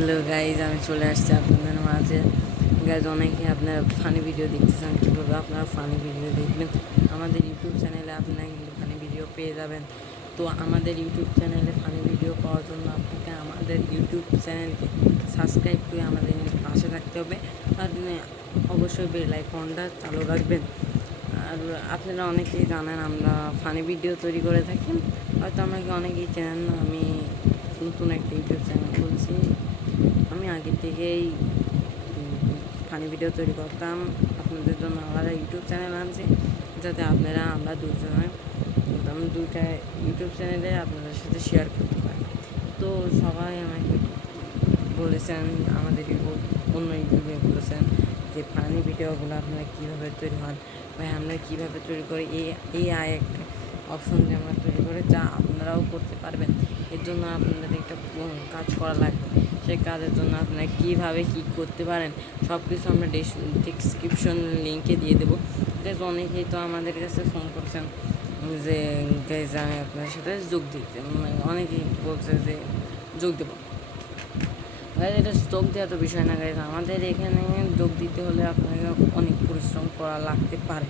Hello guys আমি চলে আসছি আপনাদের মাঝে। গাইজ অনেকে আপনার ফানি ভিডিও দেখতে চান কীভাবে আপনারা ফানি ভিডিও দেখবেন? আমাদের ইউটিউব চ্যানেলে আপনারা কিন্তু ফানি ভিডিও পেয়ে যাবেন। তো আমাদের ইউটিউব চ্যানেলে ফানি ভিডিও পাওয়ার জন্য আপনাকে আমাদের ইউটিউব চ্যানেলকে সাবস্ক্রাইব করে আমাদের পাশে থাকতে হবে। আর অবশ্যই বেল আইকনটা চালু রাখবেন। আর আপনারা অনেকেই জানেন আমরা ফানি ভিডিও তৈরি করে থাকি। হয়তো আমাকে অনেকেই চেনেন আমি নতুন একটা ইউটিউব চ্যানেল খুলছি। আমি আগে থেকেই ফানি ভিডিও তৈরি করতাম। আপনাদের জন্য আলাদা ইউটিউব চ্যানেল আনছি, যাতে আপনারা, আমরা দুজনে আমি দুইটা ইউটিউব চ্যানেলে আপনাদের সাথে শেয়ার করতে পারি। তো সবাই আমাকে বলেছেন, আমাদের অন্য ইউটিউবে বলেছেন যে ফানি ভিডিওগুলো আপনারা কীভাবে তৈরি হন ভাই আমরা কীভাবে তৈরি করি এই আয় একটা অপশন যে আমরা তৈরি করে, যা আপনারাও করতে পারবেন। এর জন্য আপনাদের একটা কাজ করা লাগবে। সেই কাজের জন্য আপনারা কীভাবে কী করতে পারেন সব কিছু আমরা ডিসক্রিপশন লিঙ্কে দিয়ে দেবো। গাইজ অনেকেই তো আমাদের কাছে ফোন করছেন যে গাইজ আমি আপনার সাথে যোগ দিতে অনেকেই বলছে যে, যোগ দেবো। ভাই, এটা যোগ দেওয়া তো বিষয় না গাইজ আমাদের এখানে যোগ দিতে হলে আপনাকে অনেক পরিশ্রম করা লাগতে পারে।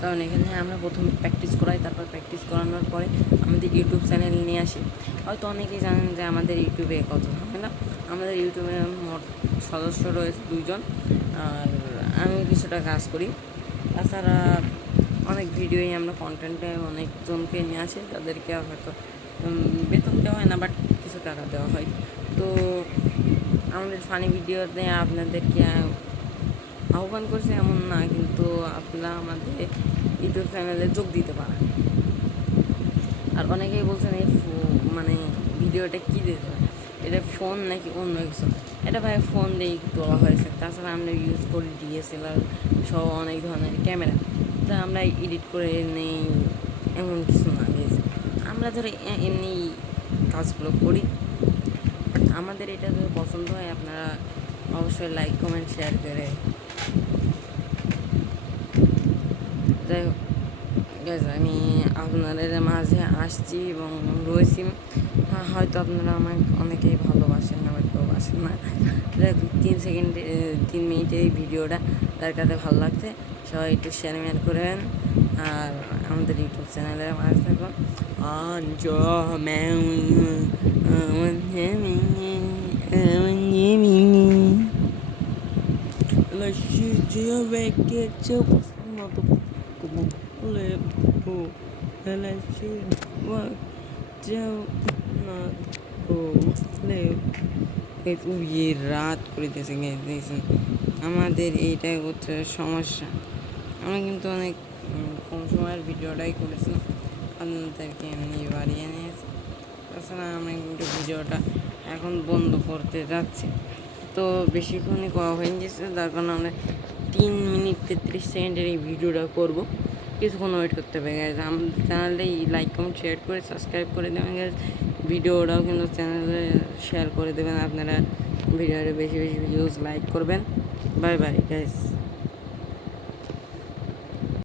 কারণ এখানে আমরা প্রথমে প্র্যাকটিস করাই, তারপর প্র্যাকটিস করানোর পরে আমাদের ইউটিউব চ্যানেল নিয়ে আসি। হয়তো অনেকেই জানেন যে আমাদের ইউটিউবে কত ঝামেলা আমাদের ইউটিউবে মোট সদস্য রয়েছে দুইজন। আর আমি কিছুটা কাজ করি। তাছাড়া অনেক ভিডিওই আমরা কন্টেন্টে অনেকজনকে নিয়ে আসি, তাদেরকে হয়তো বেতন দেওয়া হয় না বাট কিছু টাকা দেওয়া হয়। তো আমাদের ফানি ভিডিও ভিডিওতে আপনাদেরকে আহ্বান করছে এমন না, কিন্তু আপনারা আমাদের ইউটিউব চ্যানেলে যোগ দিতে পারেন। আর অনেকেই বলছেন, এই মানে ভিডিওটা কী দিতে এটা ফোন নাকি অন্য কিছু? এটা ভাই ফোন দিয়েই তোলা হয়েছে। তাছাড়া আমরা ইউজ করি ডিএসএলআর সহ অনেক ধরনের ক্যামেরা। তা আমরা এডিট করে নেই, এমন কিছু না গেছে আমরা ধরে এমনি কাজগুলো করি। আমাদের এটা যদি পছন্দ হয়, আপনারা অবশ্যই লাইক কমেন্ট শেয়ার করে যাই হোক আমি আপনাদের মাঝে আসছি এবং রয়েছি। হ্যাঁ, হয়তো আপনারা আমাকে অনেকেই ভালোবাসেন আবার ভালোবাসেন না। তিন সেকেন্ডে তিন মিনিটে এই ভিডিওটা তার কাছে ভালো লাগছে সবাই একটু শেয়ার মেয়ার করবেন। আর আমাদের ইউটিউব চ্যানেলে মাঝে থাকুন আঞ্জ Lasciate vecchio modo come volevo lasciate না উইয়ে রাত করে দিয়েছে দিয়েছেন আমাদের এইটাই হচ্ছে সমস্যা আমরা কিন্তু অনেক কম সময়ের ভিডিওটাই করেছিলাম আপনাদেরকে এমনি বাড়িয়ে নিয়েছি তাছাড়া আমরা কিন্তু ভিডিওটা এখন বন্ধ করতে যাচ্ছি তো বেশিক্ষণই করা হয়ে গেছে তার কারণে আমরা তিন মিনিট তেত্রিশ সেকেন্ডের এই ভিডিওটা করব। কিছুক্ষণ ওয়েট করতে হবে গেছে আমাদের চ্যানেলটা লাইক কমেন্ট শেয়ার করে সাবস্ক্রাইব করে দেবেন গেছে ভিডিওটাও কিন্তু চ্যানেলে শেয়ার করে দেবেন, আপনারা ভিডিওটা বেশি বেশি ভিডিওস লাইক করবেন। Bye bye guys